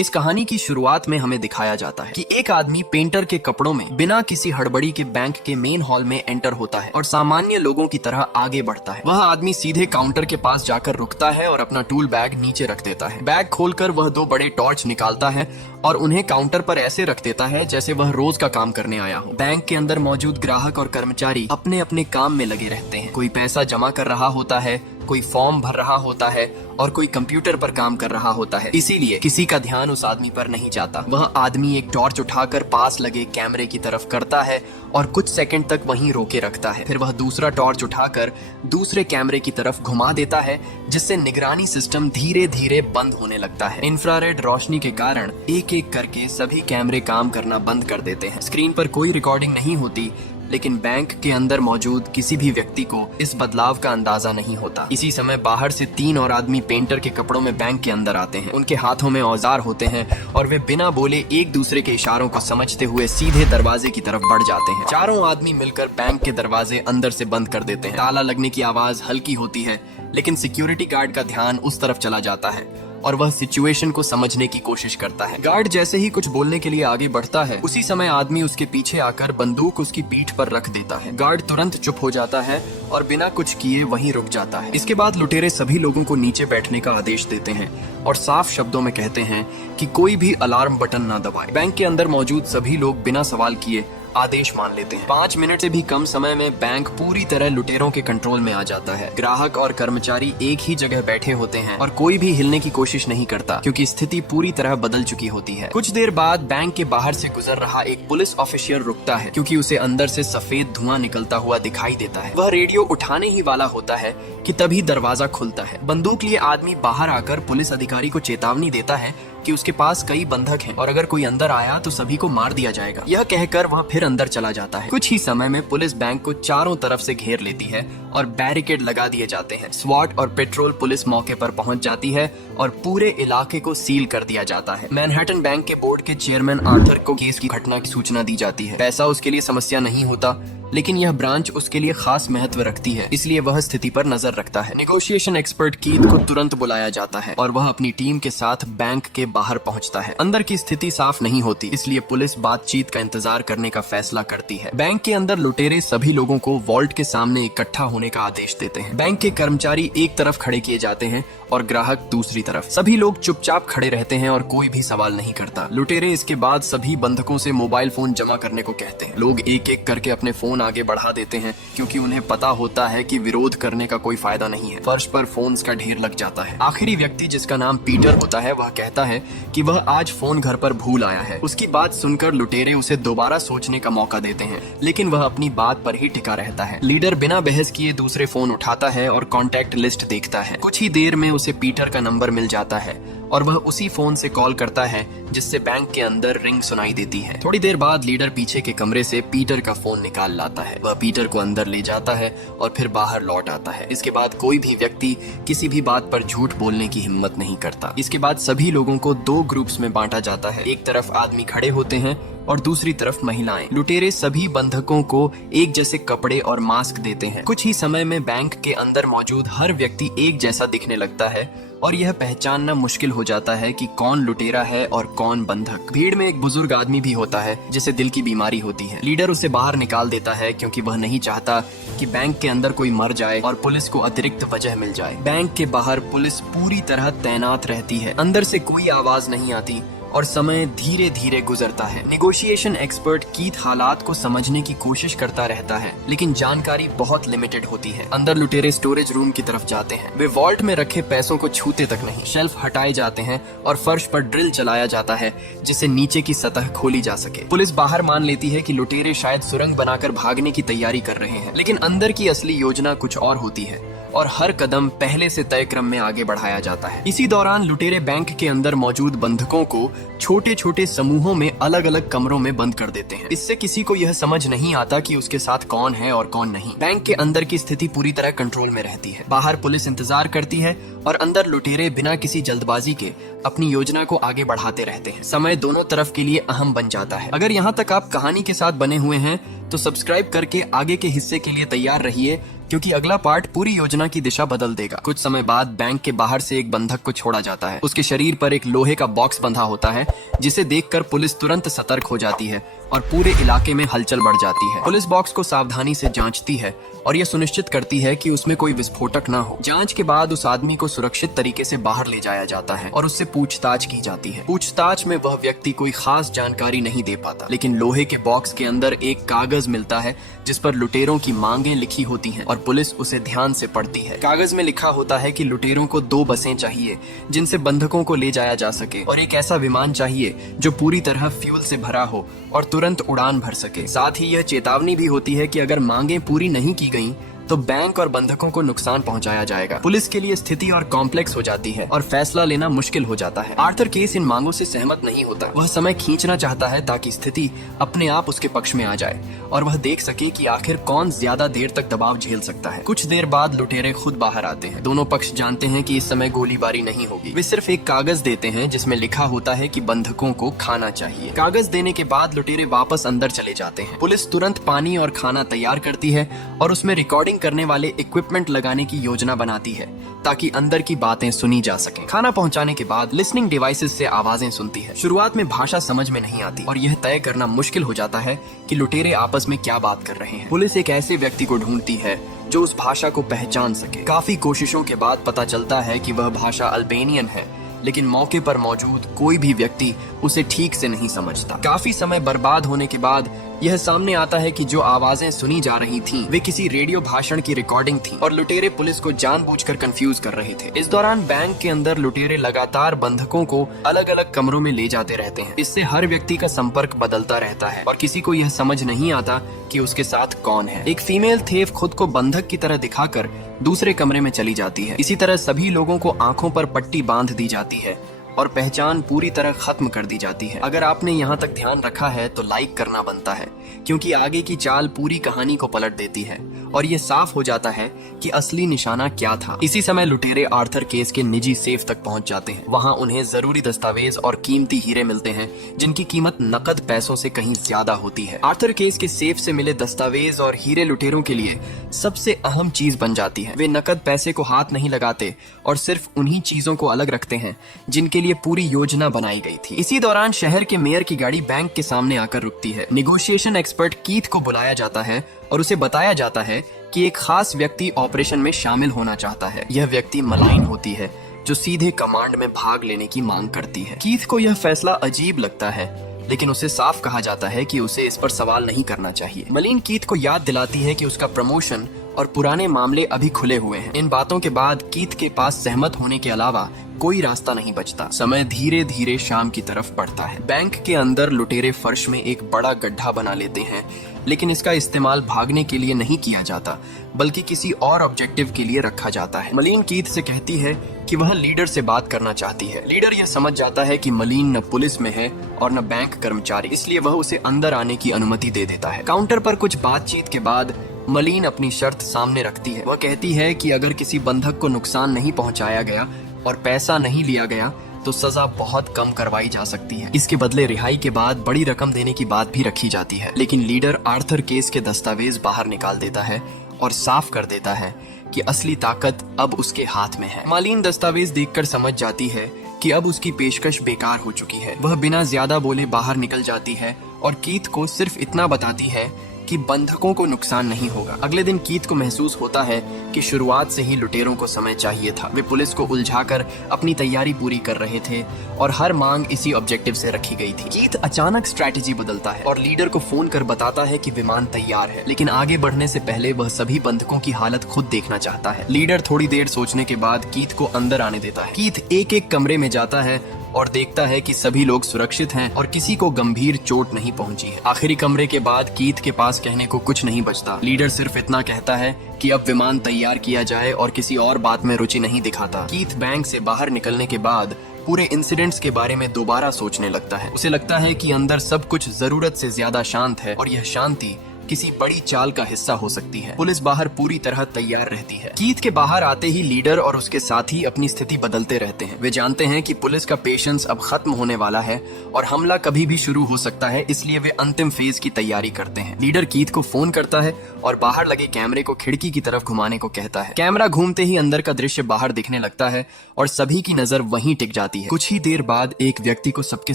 इस कहानी की शुरुआत में हमें दिखाया जाता है कि एक आदमी पेंटर के कपड़ों में बिना किसी हड़बड़ी के बैंक के मेन हॉल में एंटर होता है और सामान्य लोगों की तरह आगे बढ़ता है। वह आदमी सीधे काउंटर के पास जाकर रुकता है और अपना टूल बैग नीचे रख देता है। बैग खोलकर वह 2 बड़े टॉर्च निकालता है और उन्हें काउंटर पर ऐसे रख देता है जैसे वह रोज का काम करने आया हो। बैंक के अंदर मौजूद ग्राहक और कर्मचारी अपने अपने काम में लगे रहते हैं। कोई पैसा जमा कर रहा होता है, कोई फॉर्म भर रहा होता है और कोई कंप्यूटर पर काम कर रहा होता है। इसीलिए किसी का ध्यान उस आदमी पर नहीं जाता। वह आदमी एक टॉर्च उठाकर पास लगे कैमरे की तरफ करता है और कुछ सेकंड तक वहीं रोके रखता है। फिर वह दूसरा टॉर्च उठाकर दूसरे कैमरे की तरफ घुमा देता है, जिससे निगरानी सिस्टम धीरे धीरे बंद होने लगता है। इंफ्रारेड रोशनी के कारण एक एक करके सभी कैमरे काम करना बंद कर देते हैं। स्क्रीन पर कोई रिकॉर्डिंग नहीं होती, लेकिन बैंक के अंदर मौजूद किसी भी व्यक्ति को इस बदलाव का अंदाजा नहीं होता। इसी समय बाहर से 3 और आदमी पेंटर के कपड़ों में बैंक के अंदर आते हैं। उनके हाथों में औजार होते हैं और वे बिना बोले एक दूसरे के इशारों को समझते हुए सीधे दरवाजे की तरफ बढ़ जाते हैं। चारों आदमी मिलकर बैंक के दरवाजे अंदर से बंद कर देते हैं। ताला लगने की आवाज हल्की होती है, लेकिन सिक्योरिटी गार्ड का ध्यान उस तरफ चला जाता है और वह सिचुएशन को समझने की कोशिश करता है। गार्ड जैसे ही कुछ बोलने के लिए आगे बढ़ता है, उसी समय आदमी उसके पीछे आकर बंदूक उसकी पीठ पर रख देता है। गार्ड तुरंत चुप हो जाता है और बिना कुछ किए वहीं रुक जाता है। इसके बाद लुटेरे सभी लोगों को नीचे बैठने का आदेश देते हैं और साफ शब्दों में कहते हैं कि कोई भी अलार्म बटन ना दबाए। बैंक के अंदर मौजूद सभी लोग बिना सवाल किए आदेश मान लेते हैं। 5 मिनट से भी कम समय में बैंक पूरी तरह लुटेरों के कंट्रोल में आ जाता है। ग्राहक और कर्मचारी एक ही जगह बैठे होते हैं और कोई भी हिलने की कोशिश नहीं करता, क्योंकि स्थिति पूरी तरह बदल चुकी होती है। कुछ देर बाद बैंक के बाहर से गुजर रहा एक पुलिस ऑफिसर रुकता है, क्योंकि उसे अंदर से सफेद धुआं निकलता हुआ दिखाई देता है। वह रेडियो उठाने ही वाला होता है कि तभी दरवाजा खुलता है। बंदूक लिए आदमी बाहर आकर पुलिस अधिकारी को चेतावनी देता है कि उसके पास कई बंधक हैं और अगर कोई अंदर आया तो सभी को मार दिया जाएगा। यह कहकर वह फिर अंदर चला जाता है। कुछ ही समय में पुलिस बैंक को चारों तरफ से घेर लेती है और बैरिकेड लगा दिए जाते हैं। स्वाट और पेट्रोल पुलिस मौके पर पहुंच जाती है और पूरे इलाके को सील कर दिया जाता है। मैनहट्टन बैंक के बोर्ड के चेयरमैन आर्थर को केस की घटना की सूचना दी जाती है। पैसा उसके लिए समस्या नहीं होता, लेकिन यह ब्रांच उसके लिए खास महत्व रखती है, इसलिए वह स्थिति पर नजर रखता है। नेगोशिएशन एक्सपर्ट कीथ को तुरंत बुलाया जाता है और वह अपनी टीम के साथ बैंक के बाहर पहुंचता है। अंदर की स्थिति साफ नहीं होती, इसलिए पुलिस बातचीत का इंतजार करने का फैसला करती है। बैंक के अंदर लुटेरे सभी लोगों को वॉल्ट के सामने इकट्ठा होने का आदेश देते हैं। बैंक के कर्मचारी एक तरफ खड़े किए जाते हैं और ग्राहक दूसरी तरफ। सभी लोग चुपचाप खड़े रहते हैं और कोई भी सवाल नहीं करता। लुटेरे इसके बाद सभी बंधकों से मोबाइल फोन जमा करने को कहते हैं। लोग एक एक करके अपने फोन आगे बढ़ा देते हैं, क्योंकि उन्हें पता होता है कि विरोध करने का कोई फायदा नहीं है। फर्श पर फोन्स का ढेर लग जाता है। आखिरी व्यक्ति, जिसका नाम पीटर होता है, वह कहता है कि वह आज फोन घर पर भूल आया है। उसकी बात सुनकर लुटेरे उसे दोबारा सोचने का मौका देते हैं, लेकिन वह अपनी बात पर ही टिका रहता है। लीडर बिना बहस किए दूसरे फोन उठाता है और कॉन्टैक्ट लिस्ट देखता है। कुछ ही देर में उसे पीटर का नंबर मिल जाता है और वह उसी फोन से कॉल करता है, जिससे बैंक के अंदर रिंग सुनाई देती है। थोड़ी देर बाद लीडर पीछे के कमरे से पीटर का फोन निकाल लाता है। वह पीटर को अंदर ले जाता है और फिर बाहर लौट आता है। इसके बाद कोई भी व्यक्ति किसी भी बात पर झूठ बोलने की हिम्मत नहीं करता। इसके बाद सभी लोगों को 2 ग्रुप्स में बांटा जाता है। एक तरफ आदमी खड़े होते हैं और दूसरी तरफ महिलाएं। लुटेरे सभी बंधकों को एक जैसे कपड़े और मास्क देते हैं। कुछ ही समय में बैंक के अंदर मौजूद हर व्यक्ति एक जैसा दिखने लगता है और यह पहचानना मुश्किल हो जाता है कि कौन लुटेरा है और कौन बंधक। भीड़ में एक बुजुर्ग आदमी भी होता है, जिसे दिल की बीमारी होती है। लीडर उसे बाहर निकाल देता है, क्योंकि वह नहीं चाहता कि बैंक के अंदर कोई मर जाए और पुलिस को अतिरिक्त वजह मिल जाए। बैंक के बाहर पुलिस पूरी तरह तैनात रहती है। अंदर से कोई आवाज नहीं आती और समय धीरे धीरे गुजरता है। नेगोशिएशन एक्सपर्ट कीथ हालात को समझने की कोशिश करता रहता है, लेकिन जानकारी बहुत लिमिटेड होती है। अंदर लुटेरे स्टोरेज रूम की तरफ जाते हैं। वे वॉल्ट में रखे पैसों को छूते तक नहीं। शेल्फ हटाए जाते हैं और फर्श पर ड्रिल चलाया जाता है, जिससे नीचे की सतह खोली जा सके। पुलिस बाहर मान लेती है कि लुटेरे शायद सुरंग बनाकर भागने की तैयारी कर रहे हैं, लेकिन अंदर की असली योजना कुछ और होती है और हर कदम पहले से तय क्रम में आगे बढ़ाया जाता है। इसी दौरान लुटेरे बैंक के अंदर मौजूद बंधकों को छोटे छोटे समूहों में अलग अलग कमरों में बंद कर देते हैं। इससे किसी को यह समझ नहीं आता कि उसके साथ कौन है और कौन नहीं। बैंक के अंदर की स्थिति पूरी तरह कंट्रोल में रहती है। बाहर पुलिस इंतजार करती है और अंदर लुटेरे बिना किसी जल्दबाजी के अपनी योजना को आगे बढ़ाते रहते हैं। समय दोनों तरफ के लिए अहम बन जाता है। अगर यहाँ तक आप कहानी के साथ बने हुए हैं तो सब्सक्राइब करके आगे के हिस्से के लिए तैयार रहिए, क्योंकि अगला पार्ट पूरी योजना की दिशा बदल देगा। कुछ समय बाद बैंक के बाहर से एक बंधक को छोड़ा जाता है। उसके शरीर पर एक लोहे का बॉक्स बंधा होता है, जिसे देखकर पुलिस तुरंत सतर्क हो जाती है और पूरे इलाके में हलचल बढ़ जाती है। पुलिस बॉक्स को सावधानी से जांचती है और यह सुनिश्चित करती है कि उसमें कोई विस्फोटक न हो। जांच के बाद उस आदमी को सुरक्षित तरीके से बाहर ले जाया जाता है और उससे पूछताछ की जाती है। पूछताछ में वह व्यक्ति कोई खास जानकारी नहीं दे पाता, लेकिन लोहे के बॉक्स के अंदर एक कागज मिलता है जिस पर लुटेरों की मांगें लिखी होती हैं और पुलिस उसे ध्यान से पढ़ती है। कागज में लिखा होता है कि लुटेरों को 2 बसें चाहिए जिनसे बंधकों को ले जाया जा सके, और एक ऐसा विमान चाहिए जो पूरी तरह फ्यूल से भरा हो और तुरंत उड़ान भर सके। साथ ही यह चेतावनी भी होती है कि अगर मांगें पूरी नहीं की गईं तो बैंक और बंधकों को नुकसान पहुंचाया जाएगा। पुलिस के लिए स्थिति और कॉम्प्लेक्स हो जाती है और फैसला लेना मुश्किल हो जाता है। आर्थर केस इन मांगों से सहमत नहीं होता। वह समय खींचना चाहता है ताकि स्थिति अपने आप उसके पक्ष में आ जाए और वह देख सके कि आखिर कौन ज्यादा देर तक दबाव झेल सकता है। कुछ देर बाद लुटेरे खुद बाहर आते हैं। दोनों पक्ष जानते हैं कि इस समय गोलीबारी नहीं होगी। वे सिर्फ एक कागज देते हैं जिसमें लिखा होता है कि बंधकों को खाना चाहिए। कागज देने के बाद लुटेरे वापस अंदर चले जाते हैं। पुलिस तुरंत पानी और खाना तैयार करती है और उसमें रिकॉर्डिंग करने वाले इक्विपमेंट लगाने की योजना बनाती है ताकि अंदर की बातें सुनी जा सके। खाना पहुंचाने के बाद लिसनिंग डिवाइसेस से आवाजें सुनती है। शुरुआत में भाषा समझ में नहीं आती और यह तय करना मुश्किल हो जाता है कि लुटेरे आपस में क्या बात कर रहे हैं। पुलिस एक ऐसे व्यक्ति को ढूंढती है जो उस भाषा को पहचान सके। काफी कोशिशों के बाद पता चलता है कि वह भाषा अल्बेनियन है, लेकिन मौके पर मौजूद कोई भी व्यक्ति उसे ठीक से नहीं समझता। काफी समय बर्बाद होने के बाद यह सामने आता है कि जो आवाजें सुनी जा रही थीं, वे किसी रेडियो भाषण की रिकॉर्डिंग थी और लुटेरे पुलिस को जानबूझकर कंफ्यूज कर रहे थे। इस दौरान बैंक के अंदर लुटेरे लगातार बंधकों को अलग अलग कमरों में ले जाते रहते हैं। इससे हर व्यक्ति का संपर्क बदलता रहता है और किसी को यह समझ नहीं आता कि उसके साथ कौन है। एक फीमेल थेफ खुद को बंधक की तरह दिखाकर दूसरे कमरे में चली जाती है। इसी तरह सभी लोगों को आंखों पर पट्टी बांध दी जाती है और पहचान पूरी तरह खत्म कर दी जाती है। अगर आपने यहाँ तक ध्यान रखा है तो लाइक करना बनता है, क्योंकि आगे की चाल पूरी कहानी को पलट देती है और ये साफ हो जाता है कि असली निशाना क्या था। इसी समय लुटेरे आर्थर केस के निजी सेफ तक पहुंच जाते हैं। वहां उन्हें जरूरी दस्तावेज और कीमती हीरे मिलते हैं जिनकी कीमत नकद पैसों से कहीं ज्यादा होती है। आर्थर केस के सेफ से मिले दस्तावेज और हीरे लुटेरों के लिए सबसे अहम चीज बन जाती है। वे नकद पैसे को हाथ नहीं लगाते और सिर्फ उन्हीं चीजों को अलग रखते हैं जिनके लिए पूरी योजना बनाई गई थी। इसी दौरान शहर के मेयर की गाड़ी बैंक के सामने आकर रुकती है। निगोशिएशन एक्सपर्ट कीथ को बुलाया जाता है और उसे बताया जाता है कि एक खास व्यक्ति ऑपरेशन में शामिल होना चाहता है। यह व्यक्ति मलाइन होती है जो सीधे कमांड में भाग लेने की मांग करती है। कीथ को यह फैसला अजीब लगता है, लेकिन उसे साफ कहा जाता है कि उसे इस पर सवाल नहीं करना चाहिए। मलीन कीथ को याद दिलाती है कि उसका प्रमोशन और पुराने मामले अभी खुले हुए हैं। इन बातों के बाद कीथ के पास सहमत होने के अलावा कोई रास्ता नहीं बचता। समय धीरे धीरे शाम की तरफ बढ़ता है। बैंक के अंदर लुटेरे फर्श में एक बड़ा गड्ढा बना लेते हैं, लेकिन इसका इस्तेमाल भागने के लिए नहीं किया जाता, बल्कि किसी और ऑब्जेक्टिव के लिए रखा जाता है। मलीन कीथ से कहती है कि वह लीडर से बात करना चाहती है। लीडर यह समझ जाता है कि मलीन न पुलिस में है और न बैंक कर्मचारी, इसलिए वह उसे अंदर आने की अनुमति दे देता है। काउंटर पर कुछ बातचीत के बाद मलीन अपनी शर्त सामने रखती है। वह कहती है कि अगर किसी बंधक को नुकसान नहीं पहुंचाया गया और पैसा नहीं लिया गया तो सजा बहुत कम करवाई जा सकती है। इसके बदले रिहाई के बाद बड़ी रकम देने की बात भी रखी जाती है, लेकिन लीडर आर्थर केस के दस्तावेज बाहर निकाल देता है और साफ कर देता है कि असली ताकत अब उसके हाथ में है। मालीन दस्तावेज देखकर समझ जाती है कि अब उसकी पेशकश बेकार हो चुकी है। वह बिना ज्यादा बोले बाहर निकल जाती है और कीथ को सिर्फ इतना बताती है कि बंधकों को नुकसान नहीं होगा। अगले दिन कीथ को महसूस होता है कि शुरुआत से ही लुटेरों को समय चाहिए था। वे पुलिस को उलझाकर अपनी तैयारी पूरी कर रहे थे और हर मांग इसी ऑब्जेक्टिव से रखी गई थी। कीथ अचानक स्ट्रैटेजी बदलता है और लीडर को फोन कर बताता है कि विमान तैयार है, लेकिन आगे बढ़ने से पहले वह सभी बंधकों की हालत खुद देखना चाहता है। लीडर थोड़ी देर सोचने के बाद कीथ को अंदर आने देता है। कीथ एक एक कमरे में जाता है और देखता है कि सभी लोग सुरक्षित हैं और किसी को गंभीर चोट नहीं पहुंची है। आखिरी कमरे के बाद कीथ के पास कहने को कुछ नहीं बचता। लीडर सिर्फ इतना कहता है कि अब विमान तैयार किया जाए और किसी और बात में रुचि नहीं दिखाता। कीथ बैंक से बाहर निकलने के बाद पूरे इंसिडेंट्स के बारे में दोबारा सोचने लगता है। उसे लगता है कि अंदर सब कुछ जरूरत से ज्यादा शांत है और यह शांति किसी बड़ी चाल का हिस्सा हो सकती है। पुलिस बाहर पूरी तरह तैयार रहती है। कीथ के बाहर आते ही लीडर और उसके साथी अपनी स्थिति बदलते रहते हैं। वे जानते हैं कि पुलिस का पेशेंस अब खत्म होने वाला है और हमला कभी भी शुरू हो सकता है, इसलिए वे अंतिम फेज की तैयारी करते हैं। लीडर कीथ को फोन करता है और बाहर लगे कैमरे को खिड़की की तरफ घुमाने को कहता है। कैमरा घूमते ही अंदर का दृश्य बाहर दिखने लगता है और सभी की नजर वहीं टिक जाती है। कुछ ही देर बाद एक व्यक्ति को सबके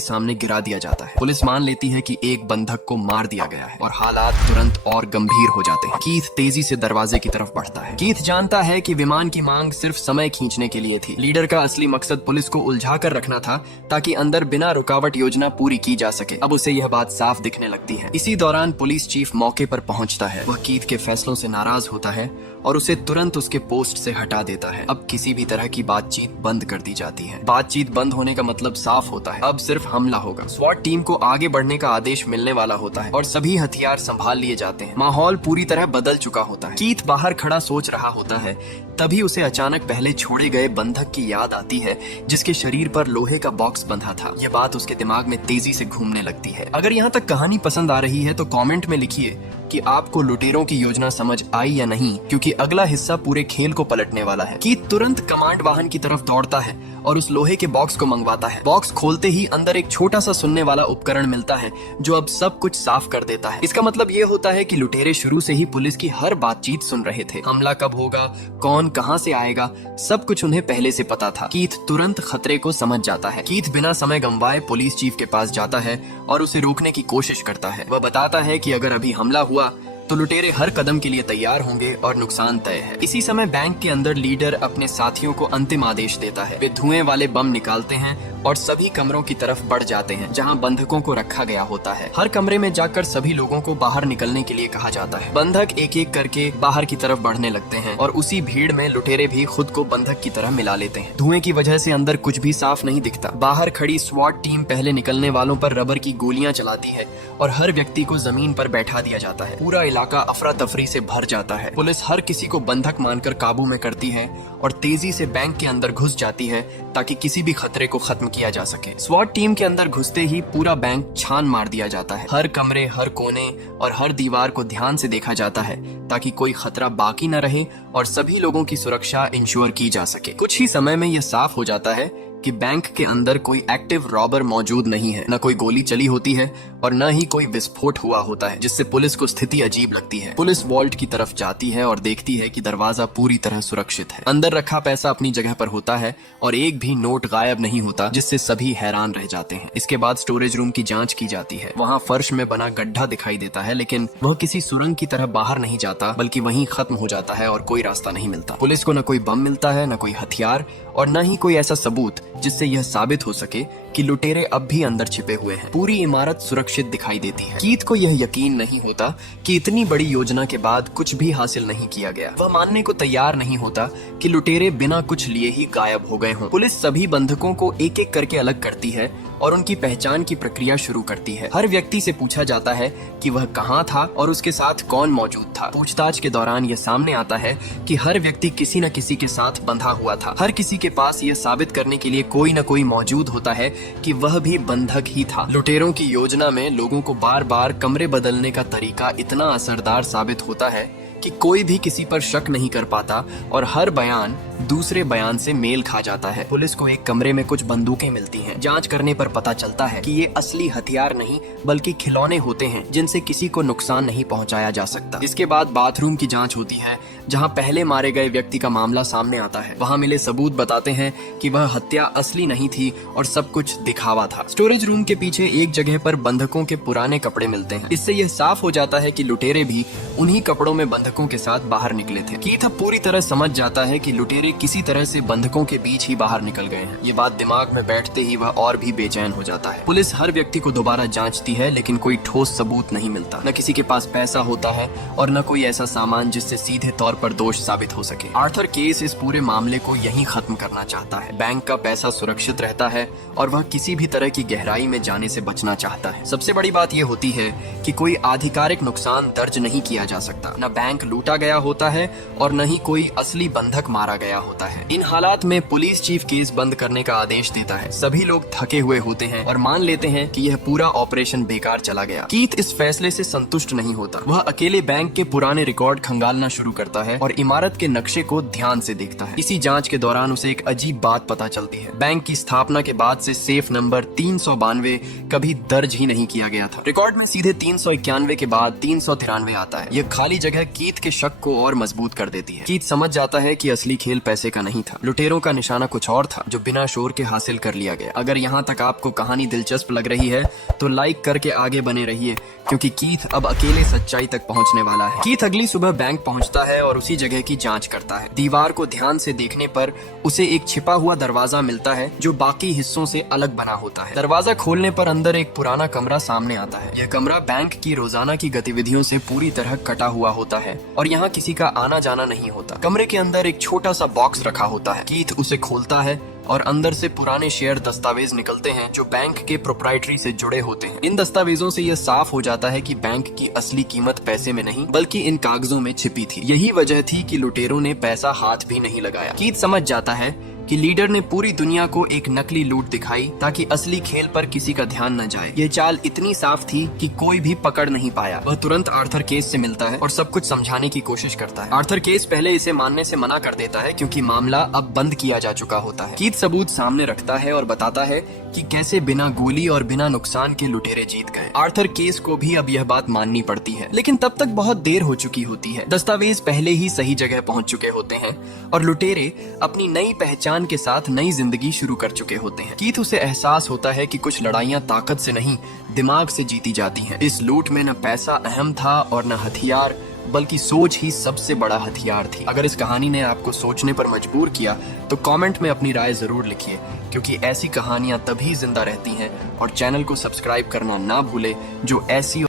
सामने गिरा दिया जाता है। पुलिस मान लेती है कि एक बंधक को मार दिया गया है और हालात तुरंत और गंभीर हो जाते हैं। कीथ तेजी से दरवाजे की तरफ बढ़ता है। कीथ जानता है कि विमान की मांग सिर्फ समय खींचने के लिए थी। लीडर का असली मकसद पुलिस को उलझा कर रखना था ताकि अंदर बिना रुकावट योजना पूरी की जा सके। अब उसे यह बात साफ दिखने लगती है। इसी दौरान पुलिस चीफ मौके पर पहुंचता है। वह कीथ के फैसलों से नाराज होता है और उसे तुरंत उसके पोस्ट से हटा देता है। अब किसी भी तरह की बातचीत बंद कर दी जाती है। बातचीत बंद होने का मतलब साफ होता है, अब सिर्फ हमला होगा। स्वॉट टीम को आगे बढ़ने का आदेश मिलने वाला होता है और सभी हथियार संभाल लिए जाते हैं। माहौल पूरी तरह बदल चुका होता है। कीथ बाहर खड़ा सोच रहा होता है, तभी उसे अचानक पहले छोड़े गए बंधक की याद आती है जिसके शरीर पर लोहे का बॉक्स बंधा था। यह बात उसके दिमाग में तेजी से घूमने लगती है। अगर यहाँ तक कहानी पसंद आ रही है तो कमेंट में लिखिए कि आपको लुटेरों की योजना समझ आई या नहीं, क्योंकि अगला हिस्सा पूरे खेल को पलटने वाला है। कीथ तुरंत कमांड वाहन की तरफ दौड़ता है और उस लोहे के बॉक्स को मंगवाता है। बॉक्स खोलते ही अंदर एक छोटा सा सुनने वाला उपकरण मिलता है जो अब सब कुछ साफ कर देता है। इसका मतलब ये होता है कि लुटेरे शुरू से ही पुलिस की हर बातचीत सुन रहे थे। हमला कब होगा, कौन कहां से आएगा, सब कुछ उन्हें पहले से पता था। कीथ तुरंत खतरे को समझ जाता है। कीथ बिना समय गंवाए पुलिस चीफ के पास जाता है और उसे रोकने की कोशिश करता है। वह बताता है कि अगर अभी हमला हुआ तो लुटेरे हर कदम के लिए तैयार होंगे और नुकसान तय है। इसी समय बैंक के अंदर लीडर अपने साथियों को अंतिम आदेश देता है। वे धुएं वाले बम निकालते हैं और सभी कमरों की तरफ बढ़ जाते हैं जहां बंधकों को रखा गया होता है। हर कमरे में जाकर सभी लोगों को बाहर निकलने के लिए कहा जाता है। बंधक एक एक करके बाहर की तरफ बढ़ने लगते हैं और उसी भीड़ में लुटेरे भी खुद को बंधक की तरह मिला लेते हैं। धुएं की वजह से अंदर कुछ भी साफ नहीं दिखता। बाहर खड़ी स्वॉट टीम पहले निकलने वालों पर रबर की गोलियां चलाती है और हर व्यक्ति को जमीन पर बैठा दिया जाता है। पूरा इलाका अफरा तफरी से भर जाता है। पुलिस हर किसी को बंधक मानकर काबू में करती है और तेजी से बैंक के अंदर घुस जाती है ताकि किसी भी खतरे को खत्म किया जा सके। स्वॉट टीम के अंदर घुसते ही पूरा बैंक छान मार दिया जाता है। हर कमरे, हर कोने और हर दीवार को ध्यान से देखा जाता है ताकि कोई खतरा बाकी न रहे और सभी लोगों की सुरक्षा इंश्योर की जा सके। कुछ ही समय में यह साफ हो जाता है कि बैंक के अंदर कोई एक्टिव रॉबर मौजूद नहीं है। न कोई गोली चली होती है और न ही कोई विस्फोट हुआ होता है, जिससे पुलिस को स्थिति अजीब लगती है। पुलिस वॉल्ट की तरफ जाती है और देखती है कि दरवाजा पूरी तरह सुरक्षित है। अंदर रखा पैसा अपनी जगह पर होता है और एक भी नोट गायब नहीं होता, जिससे सभी हैरान रह जाते हैं। इसके बाद स्टोरेज रूम की जांच की जाती है। वहाँ फर्श में बना गड्ढा दिखाई देता है, लेकिन वह किसी सुरंग की तरह बाहर नहीं जाता, बल्कि वहीं खत्म हो जाता है और कोई रास्ता नहीं मिलता। पुलिस को न कोई बम मिलता है, न कोई हथियार और न ही कोई ऐसा सबूत जिससे यह साबित हो सके कि लुटेरे अब भी अंदर छिपे हुए हैं। पूरी इमारत सुरक्षित दिखाई देती है। कीथ को यह यकीन नहीं होता कि इतनी बड़ी योजना के बाद कुछ भी हासिल नहीं किया गया। वह मानने को तैयार नहीं होता कि लुटेरे बिना कुछ लिए ही गायब हो गए हों। पुलिस सभी बंधकों को एक एक करके अलग करती है और उनकी पहचान की प्रक्रिया शुरू करती है। हर व्यक्ति से पूछा जाता है कि वह कहाँ था और उसके साथ कौन मौजूद था। पूछताछ के दौरान यह सामने आता है कि हर व्यक्ति किसी न किसी के साथ बंधा हुआ था। हर किसी के पास यह साबित करने के लिए कोई न कोई मौजूद होता है कि वह भी बंधक ही था। लुटेरों की योजना में लोगों को बार बार कमरे बदलने का तरीका इतना असरदार साबित होता है कि कोई भी किसी पर शक नहीं कर पाता और हर बयान दूसरे बयान से मेल खा जाता है। पुलिस को एक कमरे में कुछ बंदूकें मिलती हैं। जांच करने पर पता चलता है कि ये असली हथियार नहीं बल्कि खिलौने होते हैं जिनसे किसी को नुकसान नहीं पहुंचाया जा सकता। इसके बाद बाथरूम की जांच होती है जहां पहले मारे गए व्यक्ति का मामला सामने आता है। वहां मिले सबूत बताते हैं कि वह हत्या असली नहीं थी और सब कुछ दिखावा था। स्टोरेज रूम के पीछे एक जगह पर बंधकों के पुराने कपड़े मिलते हैं। इससे यह साफ हो जाता है कि लुटेरे भी उन्हीं कपड़ों में बंधकों के साथ बाहर निकले थे। कीथ अब पूरी तरह समझ जाता है कि लुटेरे किसी तरह से बंधकों के बीच ही बाहर निकल गए हैं। ये बात दिमाग में बैठते ही वह और भी बेचैन हो जाता है। पुलिस हर व्यक्ति को दोबारा जांचती है, लेकिन कोई ठोस सबूत नहीं मिलता। न किसी के पास पैसा होता है और न कोई ऐसा सामान जिससे सीधे तौर पर दोष साबित हो सके। आर्थर केस इस पूरे मामले को यहीं खत्म करना चाहता है। बैंक का पैसा सुरक्षित रहता है और वह किसी भी तरह की गहराई में जाने से बचना चाहता है। सबसे बड़ी बात यह होती है कि कोई आधिकारिक नुकसान दर्ज नहीं किया जा सकता। न बैंक लूटा गया होता है और न ही कोई असली बंधक मारा गया गया होता है। इन हालात में पुलिस चीफ केस बंद करने का आदेश देता है। सभी लोग थके हुए होते हैं और मान लेते हैं कि यह पूरा ऑपरेशन बेकार चला गया। कीथ इस फैसले से संतुष्ट नहीं होता। वह अकेले बैंक के पुराने रिकॉर्ड खंगालना शुरू करता है और इमारत के नक्शे को ध्यान से देखता है। इसी जांच के दौरान उसे एक अजीब बात पता चलती है। बैंक की स्थापना के बाद से सेफ नंबर 392 कभी दर्ज ही नहीं किया गया था। रिकॉर्ड में सीधे 391 के बाद 393 आता है। यह खाली जगह कीथ के शक को और मजबूत कर देती है। कीथ समझ जाता है कि असली खेल पैसे का नहीं था। लुटेरों का निशाना कुछ और था जो बिना शोर के हासिल कर लिया गया। अगर यहाँ तक आपको कहानी दिलचस्प लग रही है तो लाइक करके आगे बने रहिए, क्योंकि कीथ अब अकेले सच्चाई तक पहुँचने वाला है। कीथ अगली सुबह बैंक पहुँचता है और उसी जगह की जाँच करता है। दीवार को ध्यान से देखने पर उसे एक छिपा हुआ दरवाजा मिलता है जो बाकी हिस्सों से अलग बना होता है। दरवाजा खोलने पर अंदर एक पुराना कमरा सामने आता है। यह कमरा बैंक की रोजाना की गतिविधियों से पूरी तरह कटा हुआ होता है और यहाँ किसी का आना जाना नहीं होता। कमरे के अंदर एक छोटा सा बॉक्स रखा होता है। कीथ उसे खोलता है और अंदर से पुराने शेयर दस्तावेज निकलते हैं जो बैंक के प्रोप्राइटरी से जुड़े होते हैं। इन दस्तावेजों से यह साफ हो जाता है कि बैंक की असली कीमत पैसे में नहीं बल्कि इन कागजों में छिपी थी। यही वजह थी कि लुटेरों ने पैसा हाथ भी नहीं लगाया। कीथ समझ जाता है कि लीडर ने पूरी दुनिया को एक नकली लूट दिखाई ताकि असली खेल पर किसी का ध्यान न जाए। यह चाल इतनी साफ थी कि कोई भी पकड़ नहीं पाया। वह तुरंत आर्थर केस से मिलता है और सब कुछ समझाने की कोशिश करता है। आर्थर केस पहले इसे मानने से मना कर देता है क्योंकि मामला अब बंद किया जा चुका होता है। कीथ सबूत सामने रखता है और बताता है कि कैसे बिना गोली और बिना नुकसान के लुटेरे जीत गए। आर्थर केस को भी अब यह बात माननी पड़ती है, लेकिन तब तक बहुत देर हो चुकी होती है। दस्तावेज पहले ही सही जगह पहुंच चुके होते हैं और लुटेरे अपनी नई पहचान के साथ नई जिंदगी शुरू कर चुके होते हैं। कीथ उसे एहसास होता है कि कुछ लड़ाइयां ताकत से नहीं दिमाग से जीती जाती हैं। इस लूट में न पैसा अहम था और न हथियार, बल्कि सोच ही सबसे बड़ा हथियार थी। अगर इस कहानी ने आपको सोचने पर मजबूर किया तो कमेंट में अपनी राय जरूर लिखिए, क्योंकि ऐसी कहानियां तभी जिंदा रहती हैं। और चैनल को सब्सक्राइब करना ना भूले जो ऐसी